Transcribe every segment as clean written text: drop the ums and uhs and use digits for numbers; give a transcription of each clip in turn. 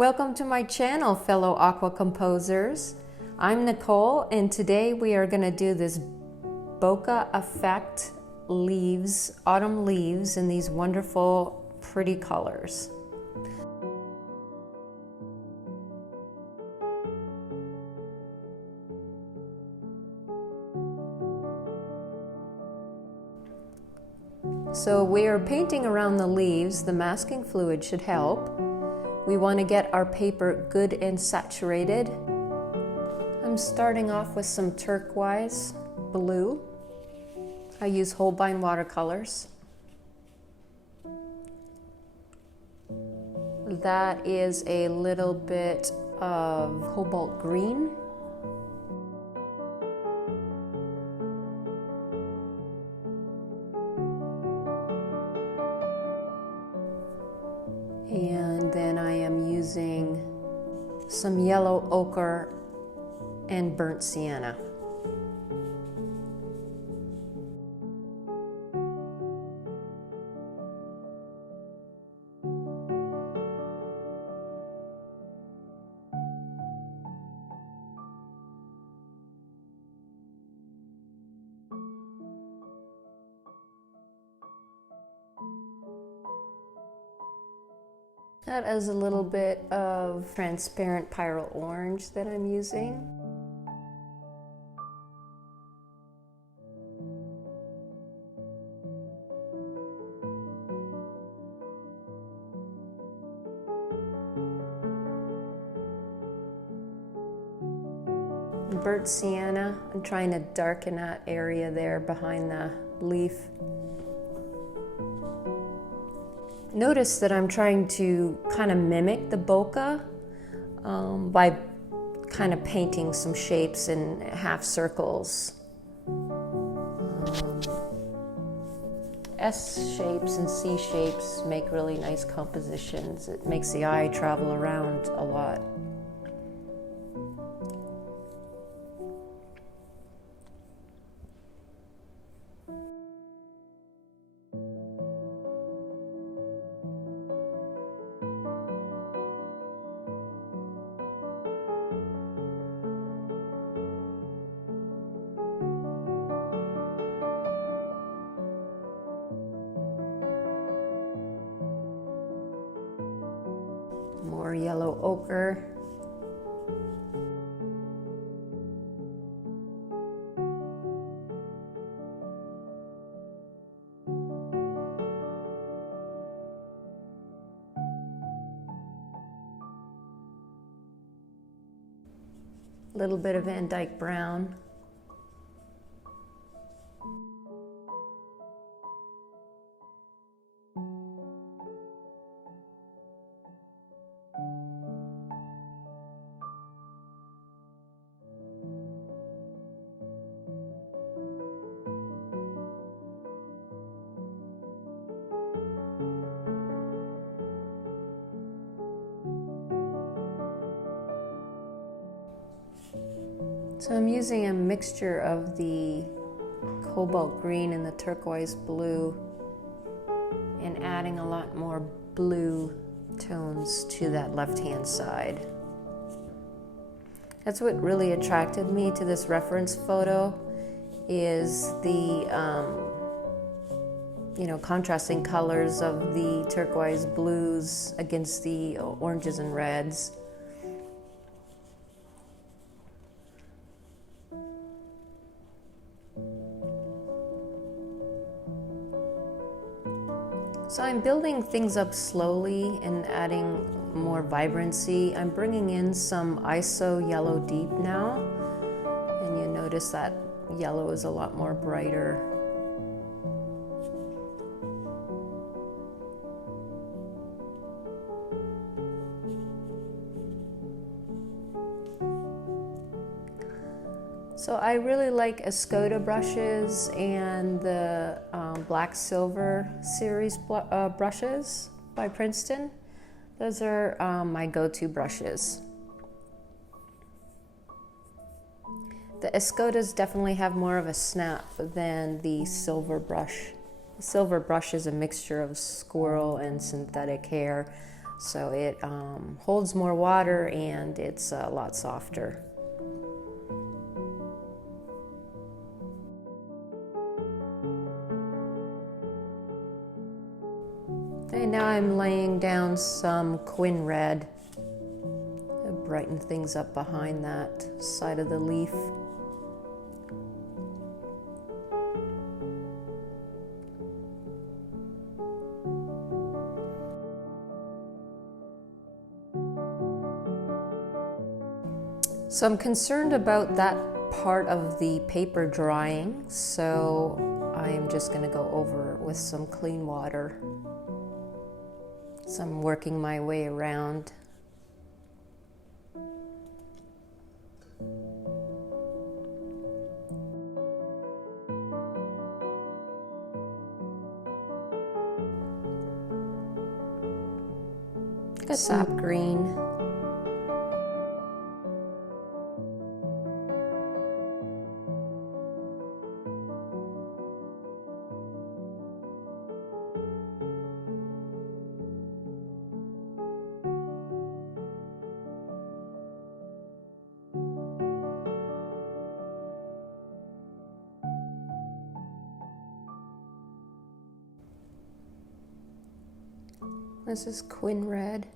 Welcome to my channel, fellow aqua composers. I'm Nicole, and today we are going to do this bokeh effect leaves, autumn leaves in these wonderful, pretty colors. So we are painting around the leaves. The masking fluid should help. We want to get our paper good and saturated. I'm starting off with some turquoise blue. I use Holbein watercolors. That is a little bit of cobalt green. And then I am using some yellow ochre and burnt sienna. That is a little bit of transparent pyrrole orange that I'm using. Burnt sienna, I'm trying to darken that area there behind the leaf. Notice that I'm trying to kind of mimic the bokeh by kind of painting some shapes in half circles. S shapes and C shapes make really nice compositions. It makes the eye travel around a lot. More yellow ochre. A little bit of Van Dyke brown. So I'm using a mixture of the cobalt green and the turquoise blue and adding a lot more blue tones to that left-hand side. That's what really attracted me to this reference photo is the contrasting colors of the turquoise blues against the oranges and reds. So I'm building things up slowly and adding more vibrancy. I'm bringing in some ISO yellow deep now, and you notice that yellow is a lot more brighter. So I really like Escoda brushes and the Black Silver series brushes by Princeton. Those are my go-to brushes. The Escodas definitely have more of a snap than the silver brush. The silver brush is a mixture of squirrel and synthetic hair. So it holds more water and it's a lot softer. And now I'm laying down some Quin Red to brighten things up behind that side of the leaf. So I'm concerned about that part of the paper drying, so I'm just going to go over it with some clean water. So I'm working my way around. Got sap green. This is Quin Red.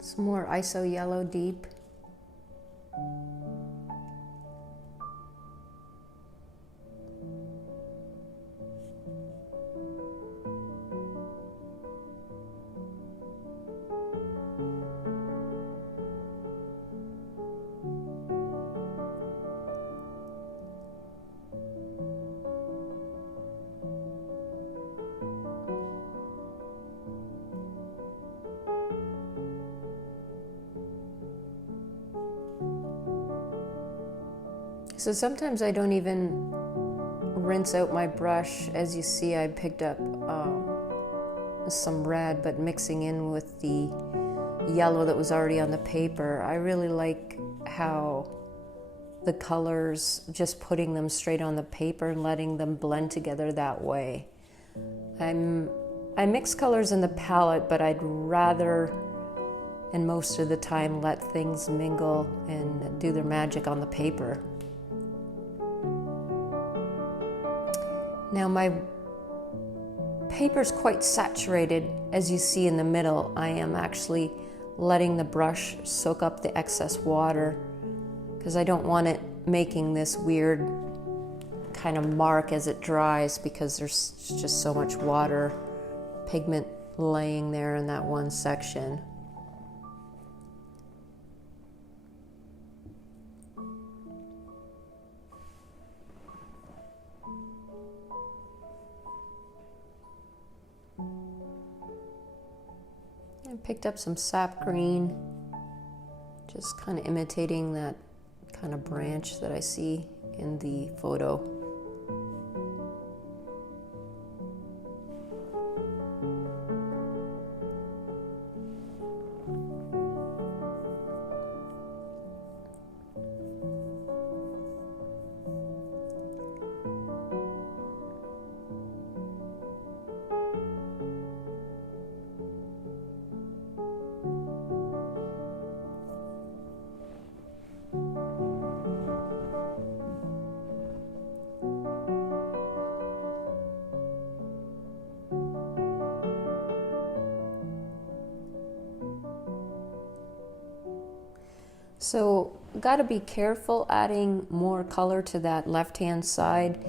Some more ISO yellow deep. So sometimes I don't even rinse out my brush. As you see, I picked up some red, but mixing in with the yellow that was already on the paper. I really like how the colors, just putting them straight on the paper and letting them blend together that way. I mix colors in the palette, but I'd rather, and most of the time, let things mingle and do their magic on the paper. Now my paper's quite saturated. As you see in the middle, I am actually letting the brush soak up the excess water because I don't want it making this weird kind of mark as it dries, because there's just so much water pigment laying there in that one section. I picked up some sap green, just kind of imitating that kind of branch that I see in the photo. So got to be careful adding more color to that left-hand side.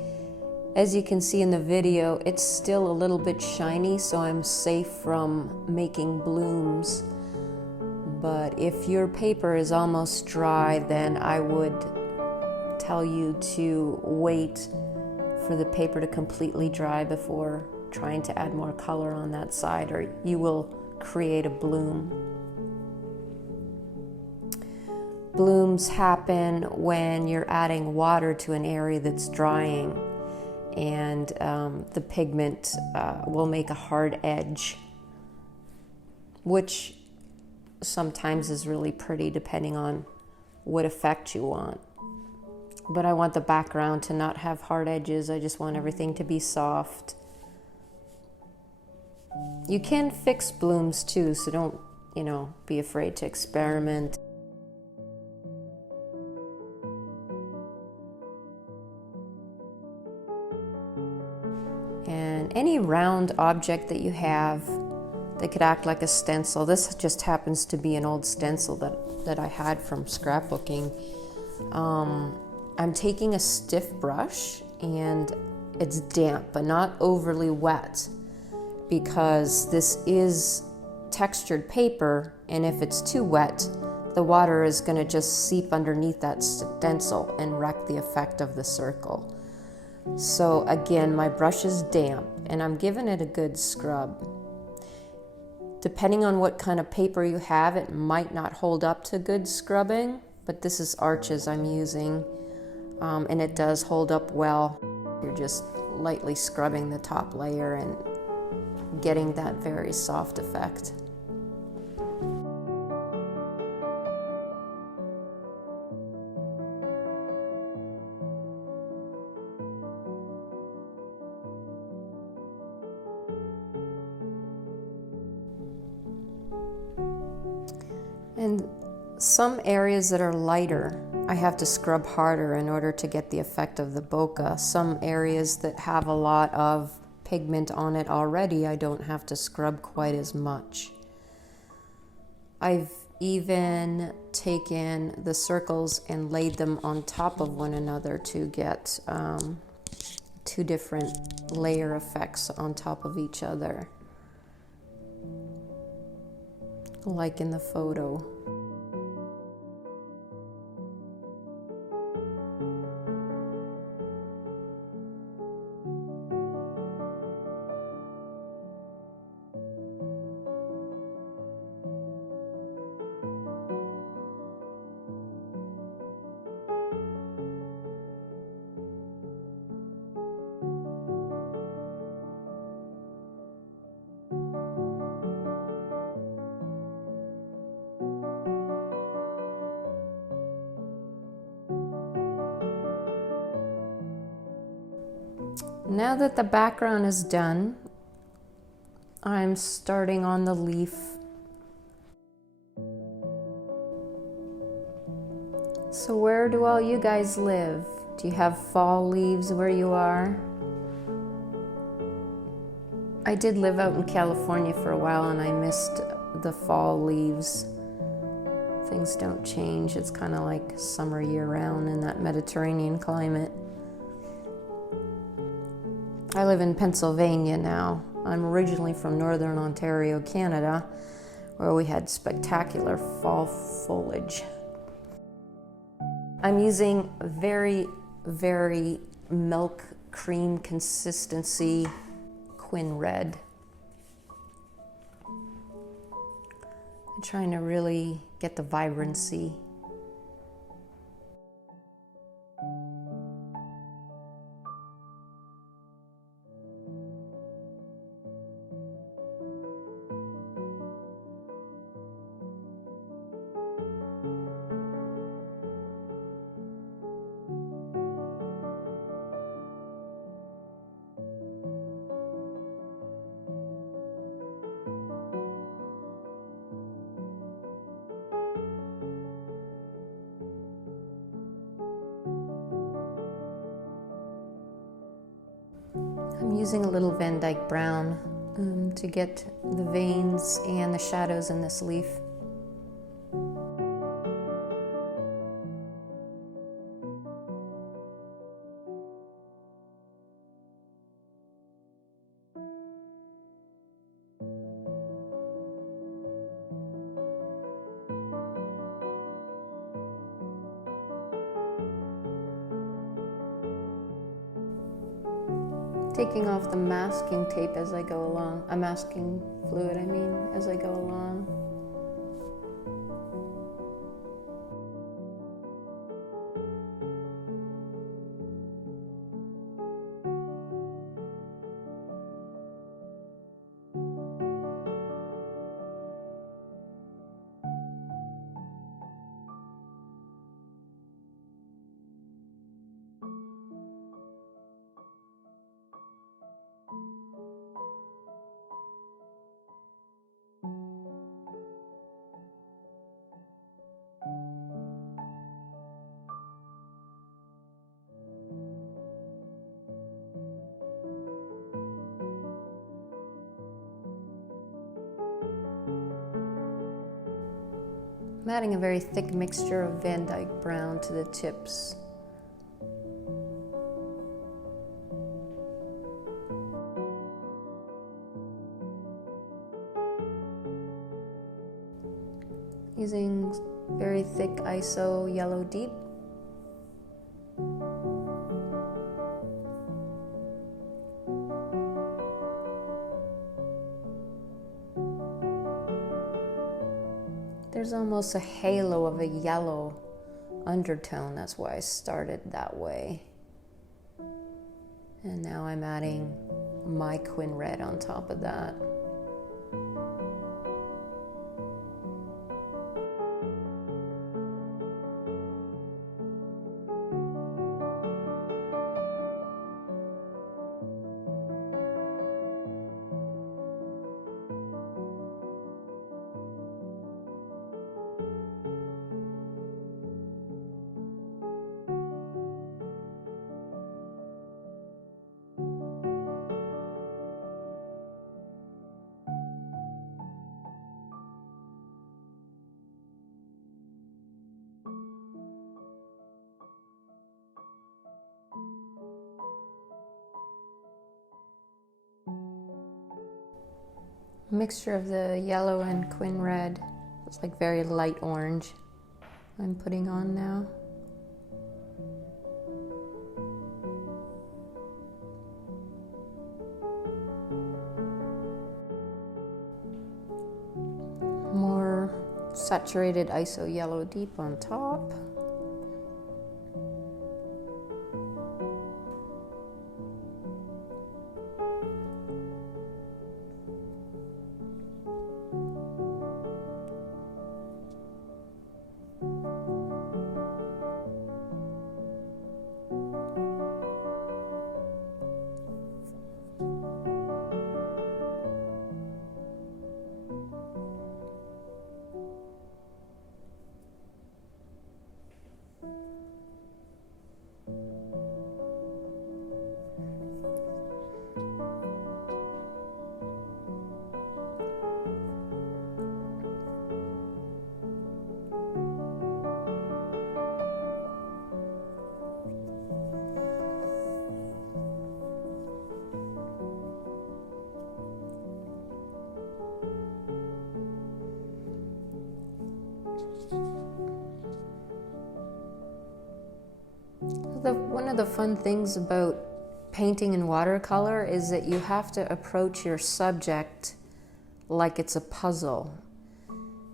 As you can see in the video, it's still a little bit shiny, so I'm safe from making blooms. But if your paper is almost dry, then I would tell you to wait for the paper to completely dry before trying to add more color on that side, or you will create a bloom. Blooms happen when you're adding water to an area that's drying, and the pigment will make a hard edge, which sometimes is really pretty depending on what effect you want. but I want the background to not have hard edges. I just want everything to be soft. You can fix blooms too, so don't, be afraid to experiment. And any round object that you have that could act like a stencil. This just happens to be an old stencil that I had from scrapbooking. I'm taking a stiff brush, and it's damp but not overly wet, because this is textured paper, and if it's too wet, the water is going to just seep underneath that stencil and wreck the effect of the circle. So again, my brush is damp and I'm giving it a good scrub. Depending on what kind of paper you have, it might not hold up to good scrubbing, but this is Arches I'm using, and it does hold up well. You're just lightly scrubbing the top layer and getting that very soft effect. And some areas that are lighter, I have to scrub harder in order to get the effect of the bokeh. Some areas that have a lot of pigment on it already, I don't have to scrub quite as much. I've even taken the circles and laid them on top of one another to get two different layer effects on top of each other, like in the photo. Now that the background is done, I'm starting on the leaf. So where do all you guys live? Do you have fall leaves where you are? I did live out in California for a while and I missed the fall leaves. Things don't change. It's kind of like summer year-round in that Mediterranean climate. I live in Pennsylvania now. I'm originally from Northern Ontario, Canada, where we had spectacular fall foliage. I'm using very, very milk cream consistency Quin Red. I'm trying to really get the vibrancy. I'm using a little Van Dyke brown to get the veins and the shadows in this leaf. Taking off the masking tape as I go along, a masking fluid, as I go along. I'm adding a very thick mixture of Van Dyke brown to the tips. Using very thick ISO yellow deep. There's almost a halo of a yellow undertone, that's why I started that way. And now I'm adding my Quin Red on top of that. Mixture of the yellow and Quin Red. It's like very light orange I'm putting on now. More saturated ISO yellow deep on top. One of the fun things about painting in watercolor is that you have to approach your subject like it's a puzzle.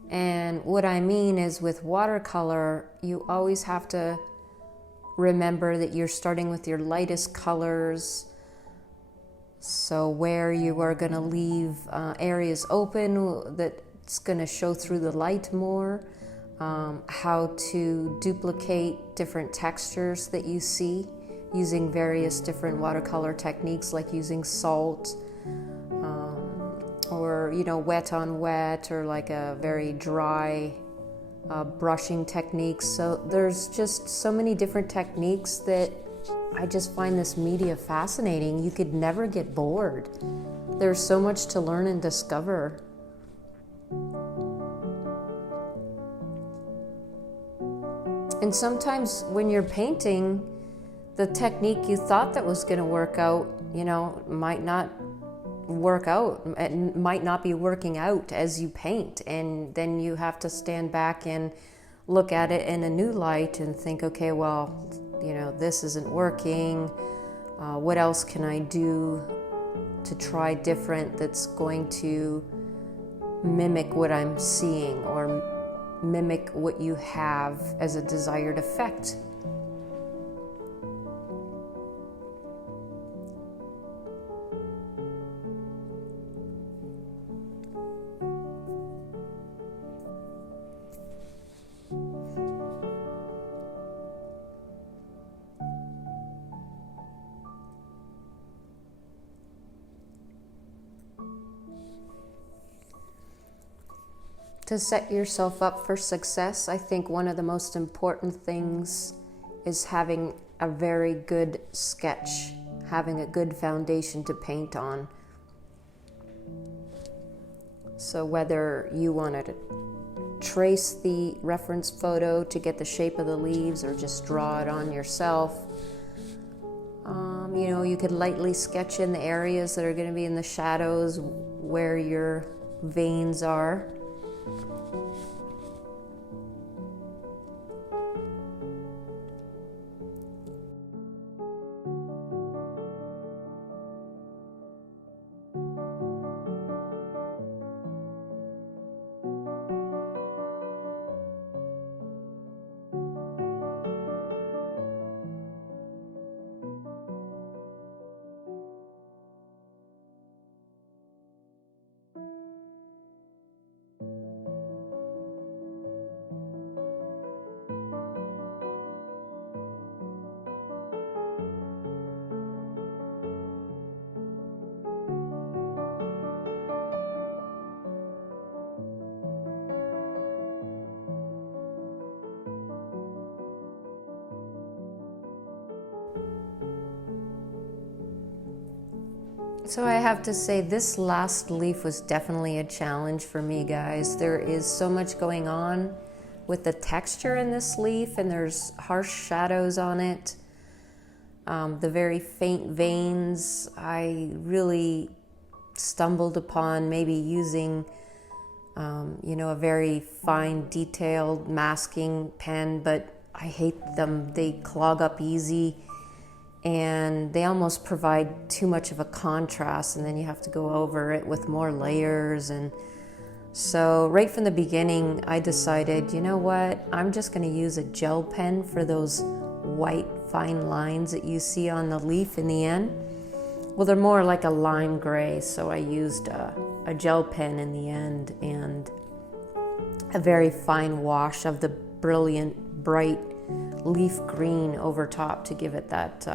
And what I mean is with watercolor, you always have to remember that you're starting with your lightest colors. So where you are going to leave areas open that's going to show through the light more. How to duplicate different textures that you see using various different watercolor techniques, like using salt or wet on wet, or like a very dry brushing techniques. So there's just so many different techniques that I just find this media fascinating. You could never get bored. There's so much to learn and discover. And sometimes when you're painting, the technique you thought that was going to work out, might not work out. It might not be working out as you paint. And then you have to stand back and look at it in a new light and think, okay, well, this isn't working. What else can I do to try different that's going to mimic what I'm seeing or mimic what you have as a desired effect. To set yourself up for success, I think one of the most important things is having a very good sketch, having a good foundation to paint on. So whether you want to trace the reference photo to get the shape of the leaves or just draw it on yourself. You know, you could lightly sketch in the areas that are going to be in the shadows where your veins are. So I have to say, this last leaf was definitely a challenge for me, guys. There is so much going on with the texture in this leaf, and there's harsh shadows on it. The very faint veins, I really stumbled upon maybe using, you know, a very fine detailed masking pen, but I hate them. They clog up easy, and they almost provide too much of a contrast, and then you have to go over it with more layers. And so right from the beginning, I decided, you know what, I'm just going to use a gel pen for those white fine lines that you see on the leaf in the end. Well, they're more like a lime gray, so I used a gel pen in the end and a very fine wash of the brilliant, bright leaf green over top to give it that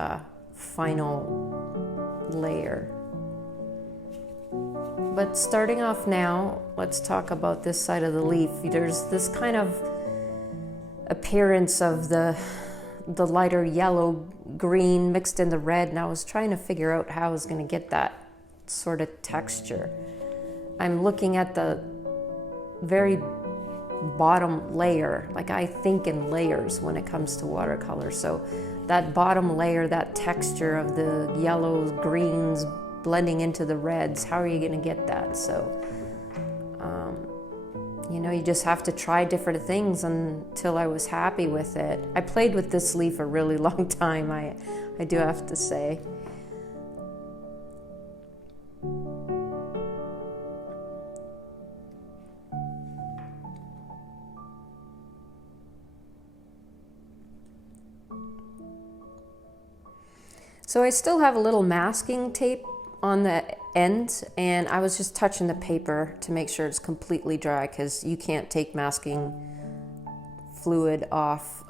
final layer. But starting off now, let's talk about this side of the leaf. There's this kind of appearance of the lighter yellow green mixed in the red, and I was trying to figure out how I was going to get that sort of texture. I'm looking at the very bottom layer. Like, I think in layers when it comes to watercolor. So that bottom layer, that texture of the yellows, greens blending into the reds, how are you going to get that? So, you know, you just have to try different things until I was happy with it. I played with this leaf a really long time, I do have to say. So I still have a little masking tape on the end, and I was just touching the paper to make sure it's completely dry, because you can't take masking fluid off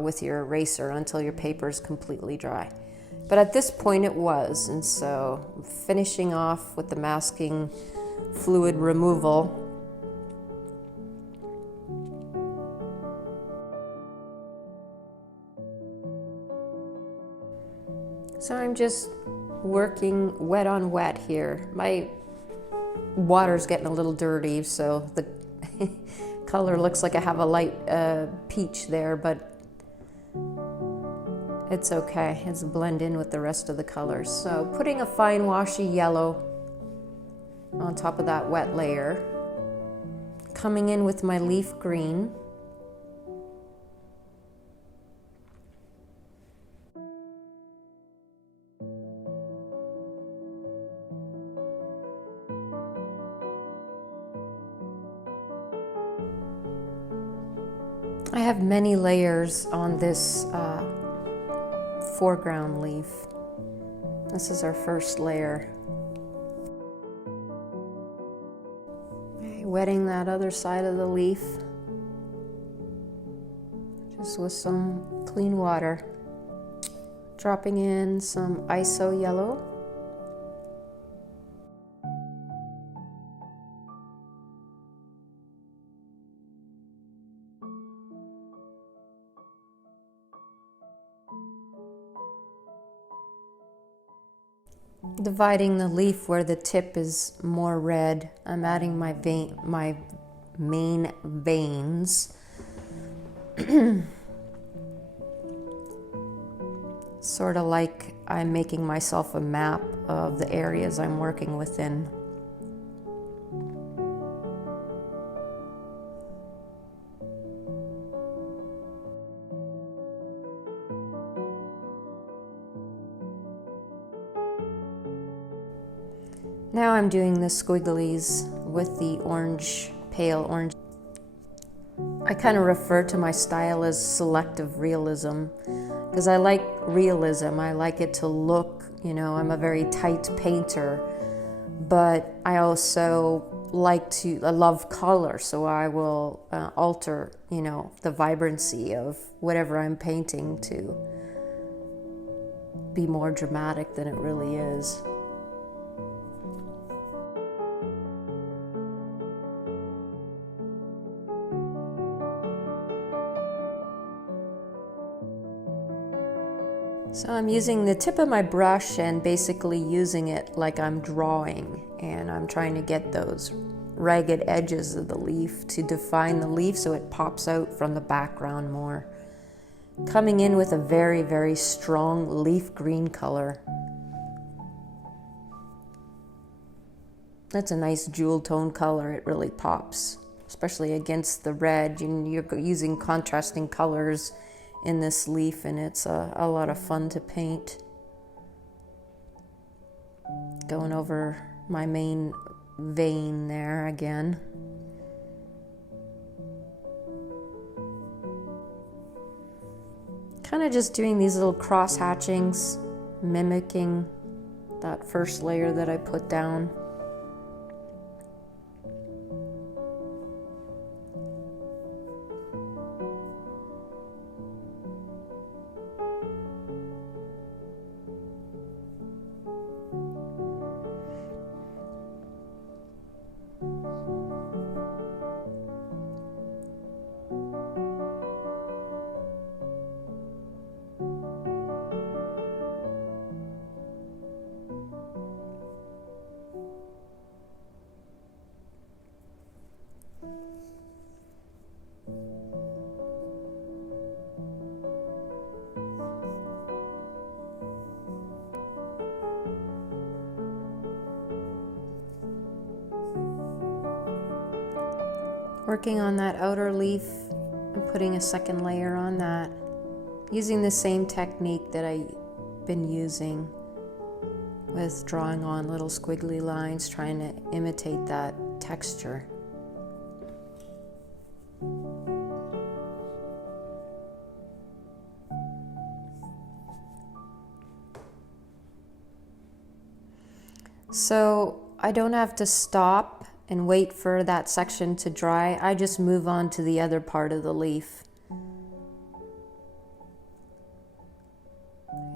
with your eraser until your paper is completely dry. But at this point it was, and so I'm finishing off with the masking fluid removal. So I'm just working wet on wet here. My water's getting a little dirty, so the color looks like I have a light peach there, but it's okay. It's blend in with the rest of the colors. So putting a fine washy yellow on top of that wet layer, coming in with my leaf green. I have many layers on this foreground leaf. This is our first layer. Okay, wetting that other side of the leaf, just with some clean water. Dropping in some ISO yellow. Dividing the leaf where the tip is more red, I'm adding my main veins. Sort of like I'm making myself a map of the areas I'm working within. Now I'm doing the squigglies with the orange, pale orange. I kind of refer to my style as selective realism because I like realism. I like it to look, you know, I'm a very tight painter, but I also I love color, so I will alter, you know, the vibrancy of whatever I'm painting to be more dramatic than it really is. So I'm using the tip of my brush and basically using it like I'm drawing, and I'm trying to get those ragged edges of the leaf to define the leaf so it pops out from the background more. Coming in with a very, very strong leaf green color. That's a nice jewel tone color. It really pops, especially against the red. You're using contrasting colors in this leaf, and it's a lot of fun to paint. Going over my main vein there again. Kind of just doing these little cross hatchings, mimicking that first layer that I put down. Working on that outer leaf and putting a second layer on that, using the same technique that I've been using with drawing on little squiggly lines, trying to imitate that texture. So I don't have to stop and wait for that section to dry. I just move on to the other part of the leaf.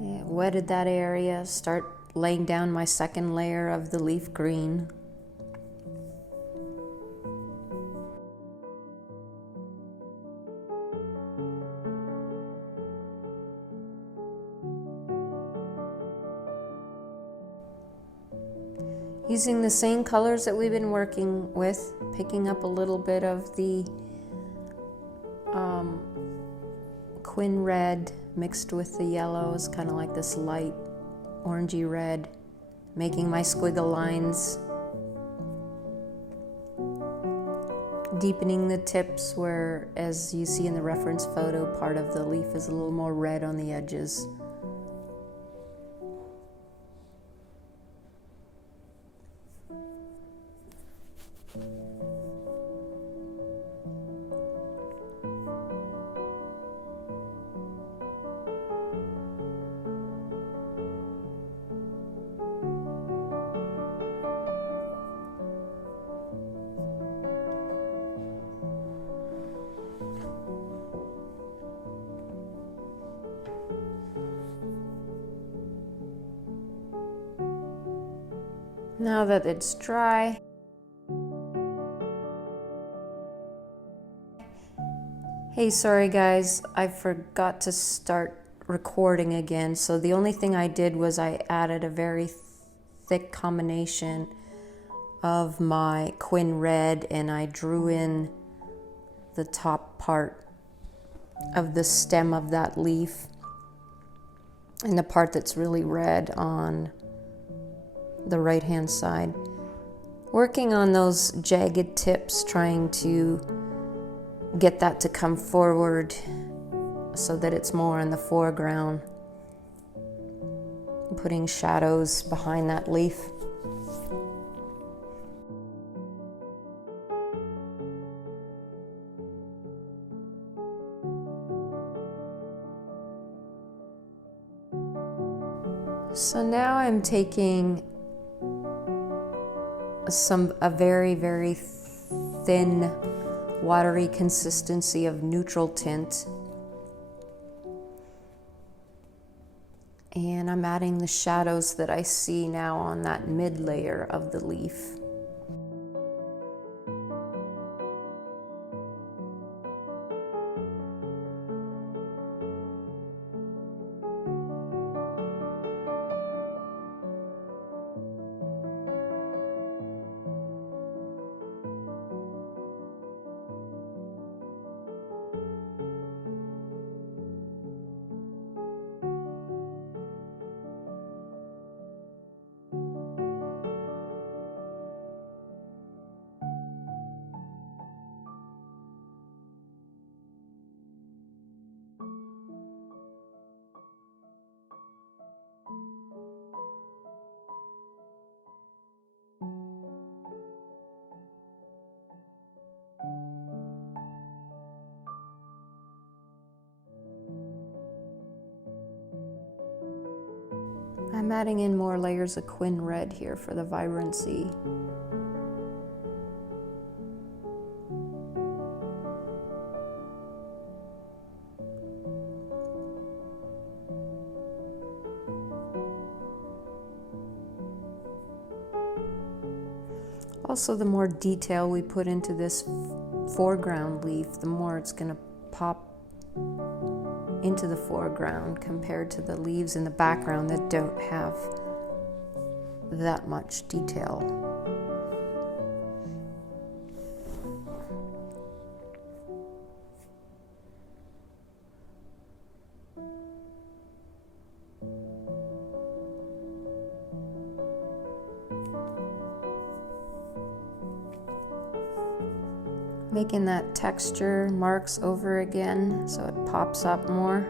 Yeah, wetted that area, start laying down my second layer of the leaf green. Using the same colors that we've been working with, picking up a little bit of the quin red mixed with the yellows, kind of like this light orangey red, making my squiggle lines, deepening the tips where, as you see in the reference photo, part of the leaf is a little more red on the edges. Now that it's dry, hey, sorry guys, I forgot to start recording again. So the only thing I did was I added a very thick combination of my Quin Red and I drew in the top part of the stem of that leaf and the part that's really red on the right hand side. Working on those jagged tips, trying to get that to come forward so that it's more in the foreground. Putting shadows behind that leaf. So now I'm taking a very, very thin, watery consistency of neutral tint. And I'm adding the shadows that I see now on that mid layer of the leaf. I'm adding in more layers of Quin Red here for the vibrancy. Also, the more detail we put into this foreground leaf, the more it's going to pop into the foreground compared to the leaves in the background that don't have that much detail. Making that texture marks over again so it pops up more.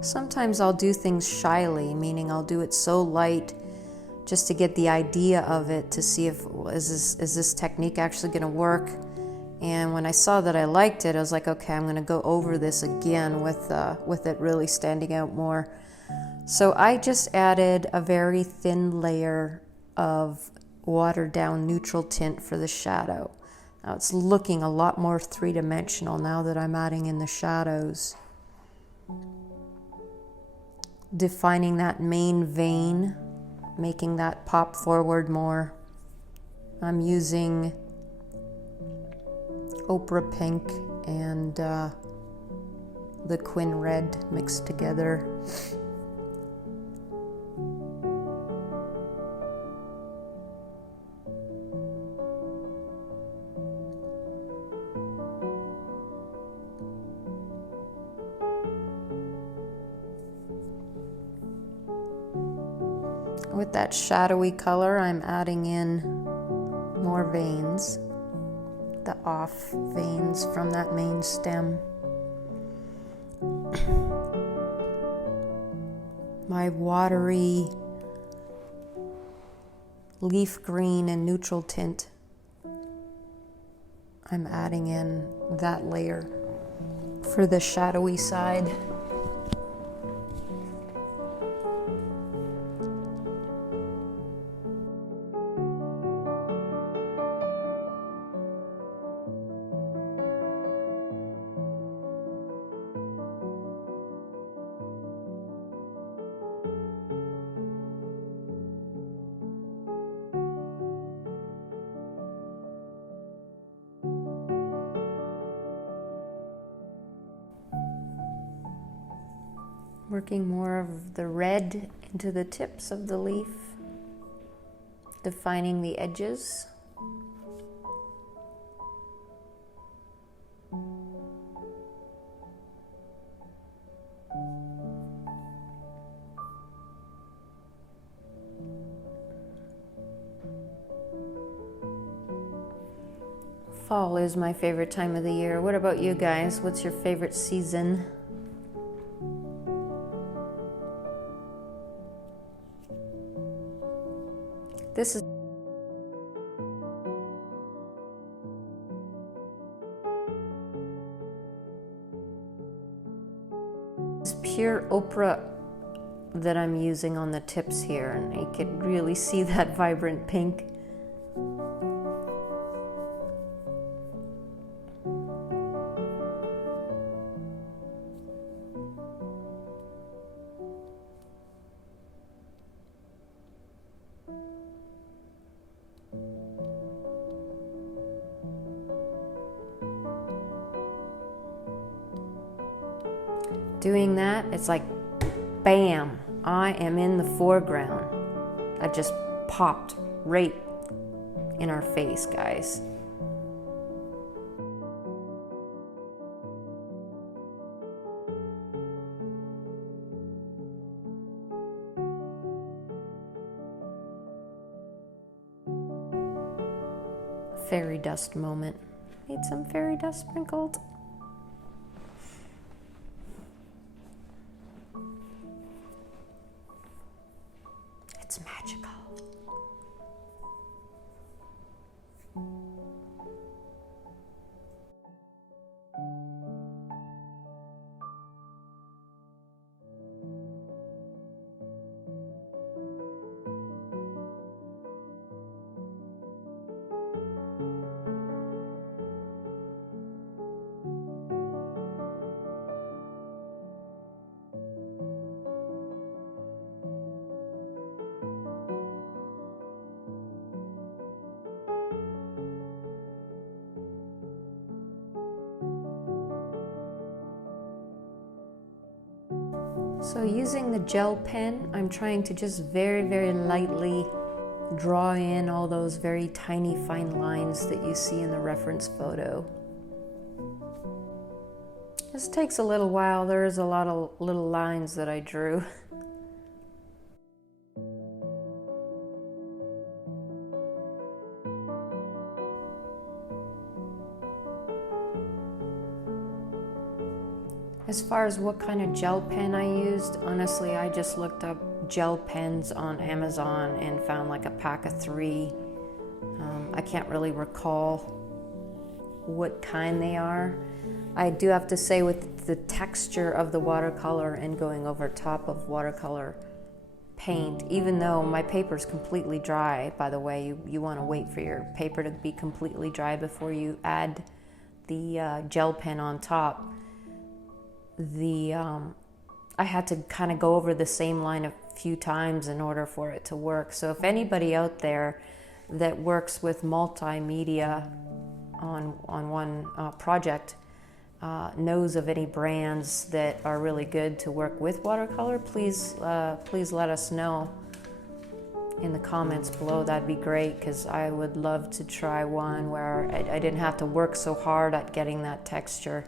Sometimes I'll do things shyly, meaning I'll do it so light just to get the idea of it, to see if is this technique actually going to work. And when I saw that I liked it, I was like, okay, I'm going to go over this again with it really standing out more. So I just added a very thin layer of watered down neutral tint for the shadow. Now it's looking a lot more three-dimensional now that I'm adding in the shadows. Defining that main vein, making that pop forward more. I'm using Opera Pink and the Quin Red mixed together. With that shadowy color, I'm adding in more veins, the off veins from that main stem. My watery leaf green and neutral tint, I'm adding in that layer for the shadowy side. Working more of the red into the tips of the leaf, defining the edges. Fall is my favorite time of the year. What about you guys? What's your favorite season? This is pure ochre that I'm using on the tips here, and you can really see that vibrant pink. Doing that, it's like, bam, I am in the foreground. That just popped right in our face, guys. Fairy dust moment. Need some fairy dust sprinkled. It's magical. So using the gel pen, I'm trying to just very, very lightly draw in all those very tiny fine lines that you see in the reference photo. This takes a little while. There is a lot of little lines that I drew. As far as what kind of gel pen I used, honestly, I just looked up gel pens on Amazon and found like a pack of 3. I can't really recall what kind they are. I do have to say, with the texture of the watercolor and going over top of watercolor paint, even though my paper is completely dry, by the way, you want to wait for your paper to be completely dry before you add the gel pen on top. I had to kind of go over the same line a few times in order for it to work. So if anybody out there that works with multimedia on one project knows of any brands that are really good to work with watercolor, please let us know in the comments below. That'd be great, because I would love to try one where I didn't have to work so hard at getting that texture.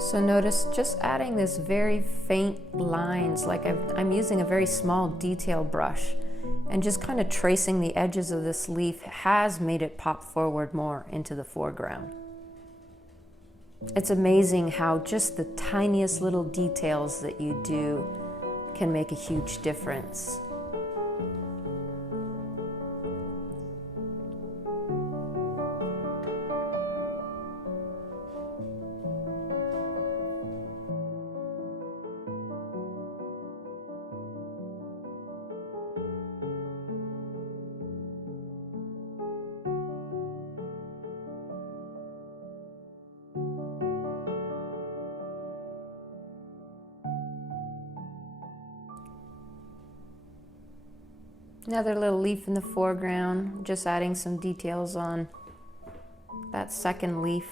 So notice just adding this very faint lines, like I'm using a very small detail brush, and just kind of tracing the edges of this leaf has made it pop forward more into the foreground. It's amazing how just the tiniest little details that you do can make a huge difference. Another little leaf in the foreground, just adding some details on that second leaf.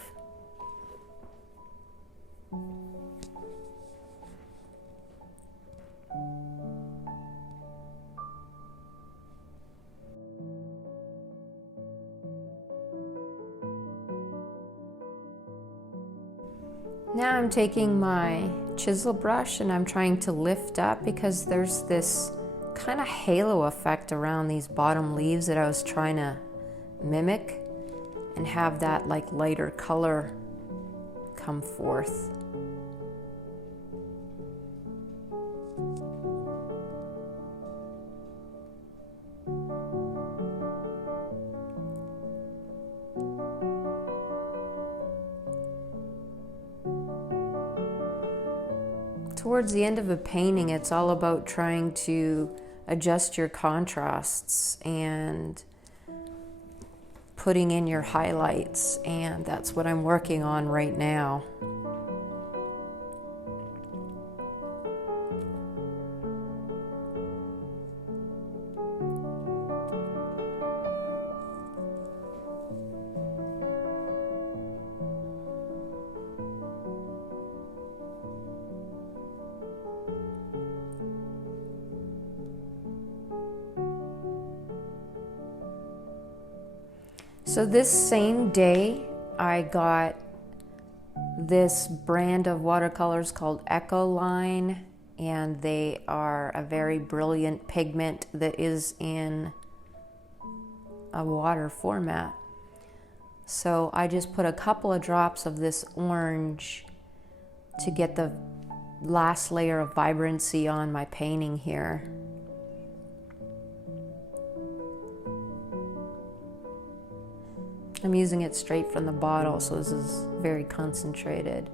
Now I'm taking my chisel brush and I'm trying to lift up, because there's this kind of halo effect around these bottom leaves that I was trying to mimic and have that like lighter color come forth. Towards the end of a painting, it's all about trying to adjust your contrasts and putting in your highlights, and that's what I'm working on right now. So this same day, I got this brand of watercolors called Echo Line, and they are a very brilliant pigment that is in a water format. So I just put a couple of drops of this orange to get the last layer of vibrancy on my painting here. I'm using it straight from the bottle, so this is very concentrated.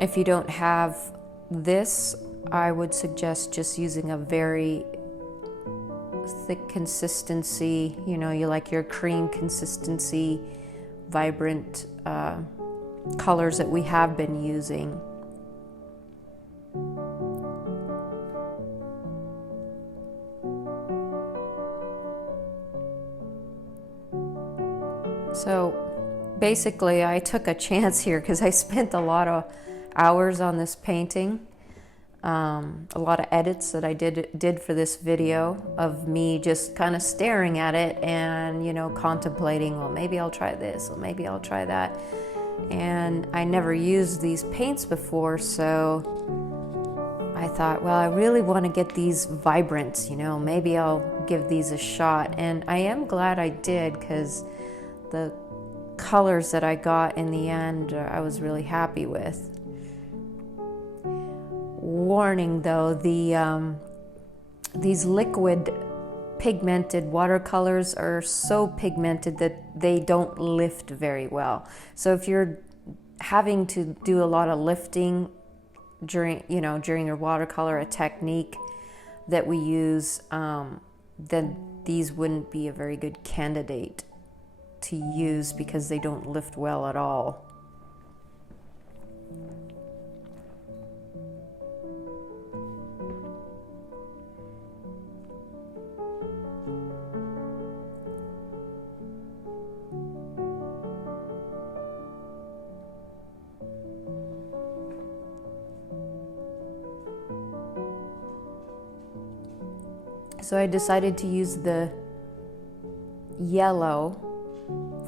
If you don't have this, I would suggest just using a very thick consistency, you know, you like your cream consistency, vibrant colors that we have been using. So basically I took a chance here because I spent a lot of hours on this painting. A lot of edits that I did for this video of me just kind of staring at it and, you know, contemplating, well, maybe I'll try this, or maybe I'll try that. And I never used these paints before, so I thought, well, I really want to get these vibrant, you know, maybe I'll give these a shot. And I am glad I did, because the colors that I got in the end, I was really happy with. Warning though, these liquid pigmented watercolors are so pigmented that they don't lift very well. So if you're having to do a lot of lifting during your watercolor, a technique that we use, then these wouldn't be a very good candidate to use because they don't lift well at all. So I decided to use the yellow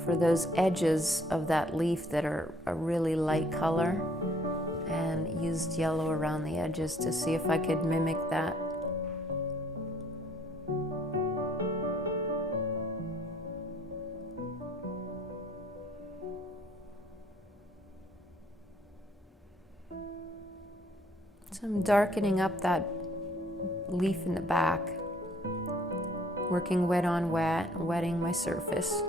for those edges of that leaf that are a really light color, and used yellow around the edges to see if I could mimic that. So I'm darkening up that leaf in the back, working wet on wet, wetting my surface.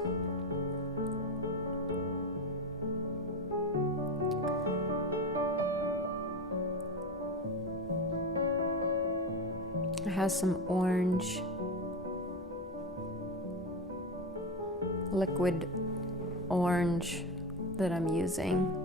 It has some orange, liquid orange that I'm using.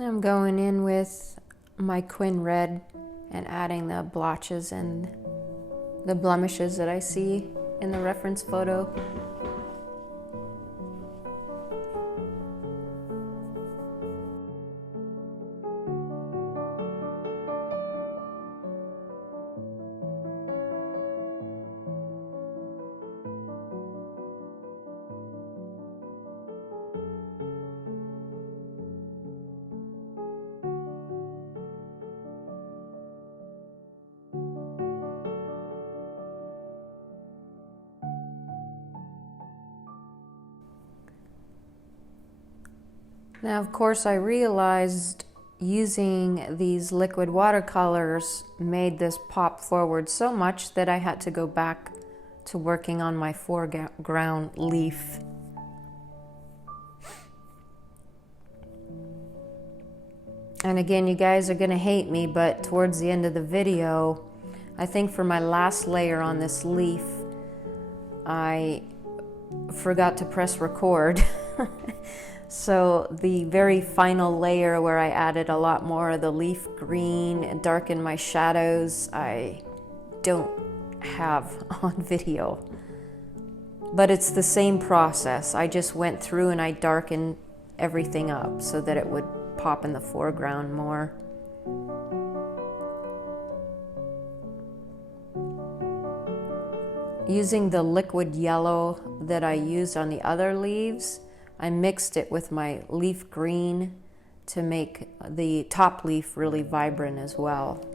I'm going in with my Quin Red and adding the blotches and the blemishes that I see in the reference photo. Now, of course, I realized using these liquid watercolors made this pop forward so much that I had to go back to working on my foreground leaf. And again, you guys are gonna hate me, but towards the end of the video, I think for my last layer on this leaf, I forgot to press record. So the very final layer where I added a lot more of the leaf green and darkened my shadows, I don't have on video. But it's the same process. I just went through and I darkened everything up so that it would pop in the foreground more. Using the liquid yellow that I used on the other leaves, I mixed it with my leaf green to make the top leaf really vibrant as well.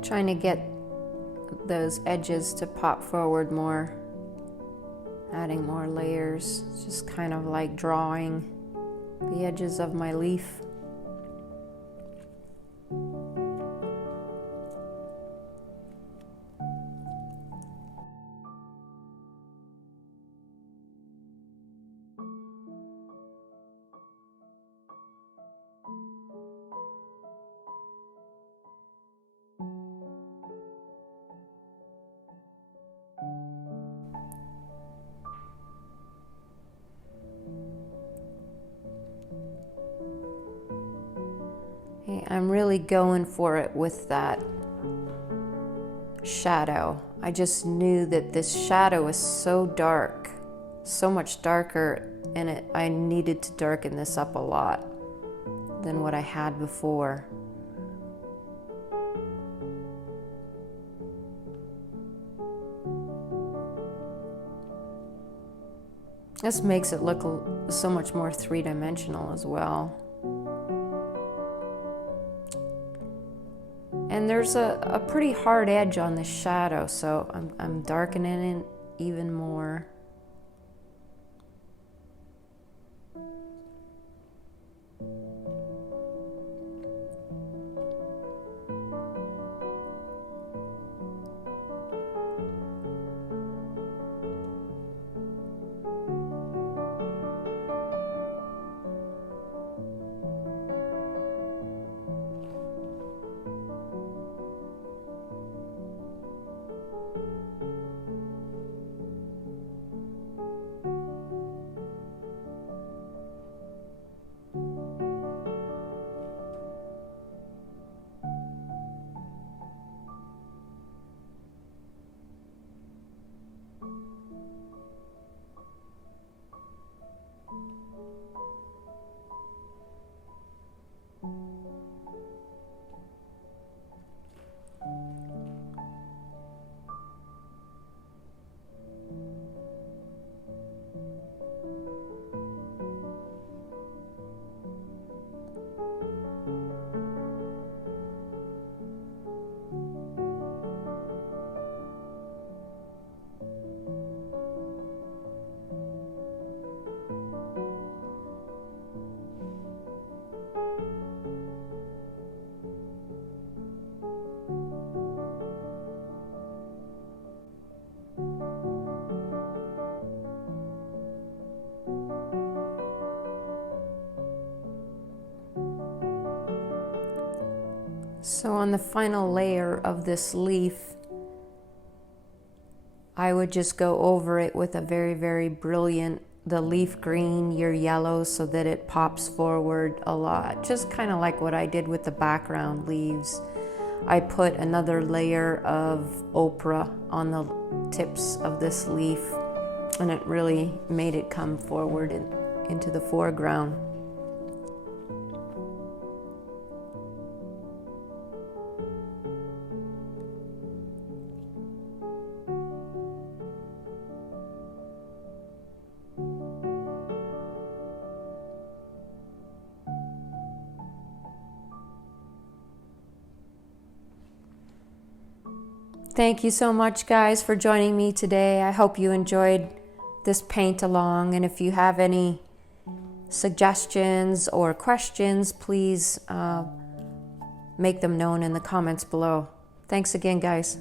Trying to get those edges to pop forward more. Adding more layers, it's just kind of like drawing the edges of my leaf. I'm really going for it with that shadow. I just knew that this shadow is so dark, so much darker, and I needed to darken this up a lot than what I had before. This makes it look so much more three-dimensional as well. And there's a pretty hard edge on this shadow, so I'm darkening it even more. So on the final layer of this leaf, I would just go over it with a very, very brilliant, the leaf green, your yellow, so that it pops forward a lot. Just kind of like what I did with the background leaves. I put another layer of ochre on the tips of this leaf, and it really made it come forward into the foreground. Thank you so much, guys, for joining me today. I hope you enjoyed this paint along, and if you have any suggestions or questions, please make them known in the comments below. Thanks again, guys.